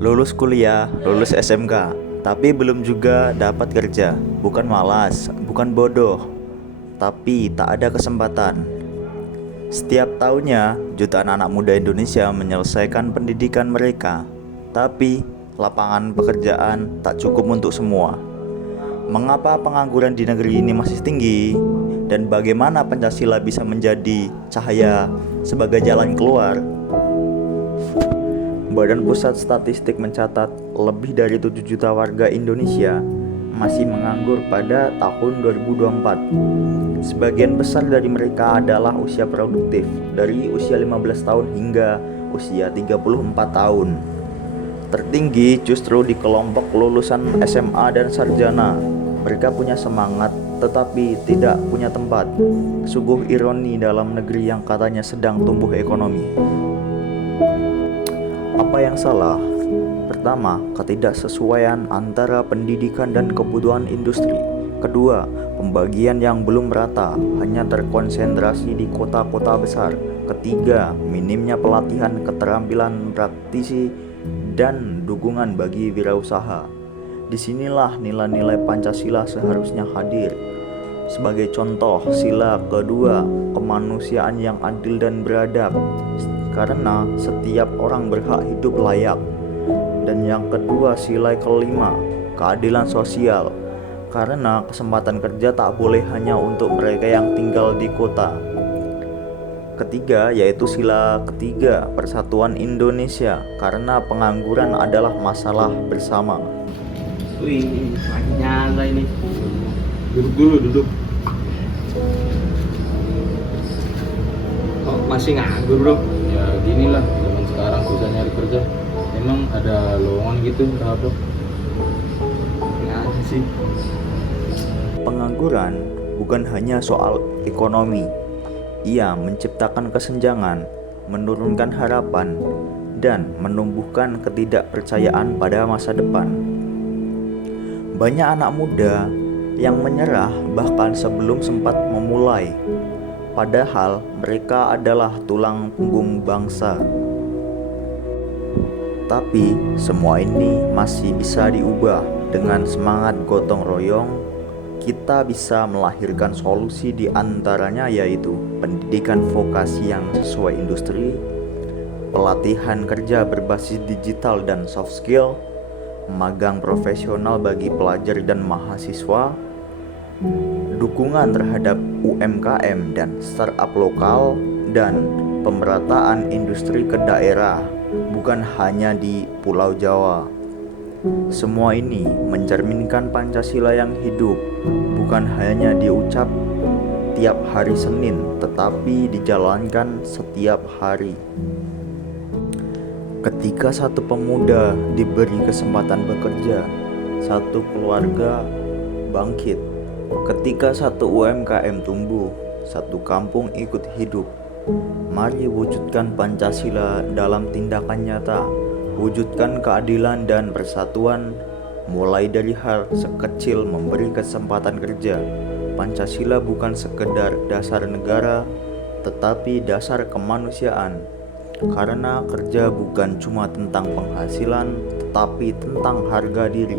Lulus kuliah, lulus SMK, tapi belum juga dapat kerja. Bukan malas, bukan bodoh, tapi tak ada kesempatan. Setiap tahunnya, jutaan anak muda Indonesia menyelesaikan pendidikan mereka, tapi lapangan pekerjaan tak cukup untuk semua. Mengapa pengangguran di negeri ini masih tinggi? Dan bagaimana Pancasila bisa menjadi cahaya sebagai jalan keluar? Badan Pusat Statistik mencatat lebih dari 7 juta warga Indonesia masih menganggur pada tahun 2024. Sebagian besar dari mereka adalah usia produktif dari usia 15 tahun hingga usia 34 tahun. Tertinggi justru di kelompok lulusan SMA dan sarjana. Mereka punya semangat tetapi tidak punya tempat. Sungguh ironi dalam negeri yang katanya sedang tumbuh ekonomi. Apa yang salah? Pertama, ketidaksesuaian antara pendidikan dan kebutuhan industri. Kedua, pembagian yang belum merata, hanya terkonsentrasi di kota-kota besar. Ketiga, minimnya pelatihan keterampilan praktisi dan dukungan bagi wirausaha. Disinilah nilai-nilai Pancasila seharusnya hadir. Sebagai contoh, sila kedua, kemanusiaan yang adil dan beradab, karena setiap orang berhak hidup layak. Dan yang kedua, sila kelima, keadilan sosial, karena kesempatan kerja tak boleh hanya untuk mereka yang tinggal di kota. Ketiga, yaitu sila ketiga, persatuan Indonesia, karena pengangguran adalah masalah bersama. Wih, lagi nyala ini. Duduk dulu, duduk. Kok masih nganggur, bro? Ya gini lah, zaman sekarang susah nyari kerja. Emang ada lowongan gitu apa? Nggak ada sih. Pengangguran bukan hanya soal ekonomi. Ia menciptakan kesenjangan, menurunkan harapan, dan menumbuhkan ketidakpercayaan pada masa depan. Banyak anak muda yang menyerah bahkan sebelum sempat memulai, padahal mereka adalah tulang punggung bangsa. Tapi semua ini masih bisa diubah dengan semangat gotong royong. Kita bisa melahirkan solusi, di antaranya yaitu pendidikan vokasi yang sesuai industri, pelatihan kerja berbasis digital dan soft skill, magang profesional bagi pelajar dan mahasiswa, dukungan terhadap UMKM dan startup lokal, dan pemerataan industri ke daerah, bukan hanya di Pulau Jawa. Semua ini mencerminkan Pancasila yang hidup, bukan hanya diucap tiap hari Senin, tetapi dijalankan setiap hari. Ketika satu pemuda diberi kesempatan bekerja, satu keluarga bangkit. Ketika satu UMKM tumbuh, satu kampung ikut hidup. Mari wujudkan Pancasila dalam tindakan nyata. Wujudkan keadilan dan persatuan, mulai dari hal sekecil memberi kesempatan kerja. Pancasila bukan sekedar dasar negara, tetapi dasar kemanusiaan. Karena kerja bukan cuma tentang penghasilan, tetapi tentang harga diri.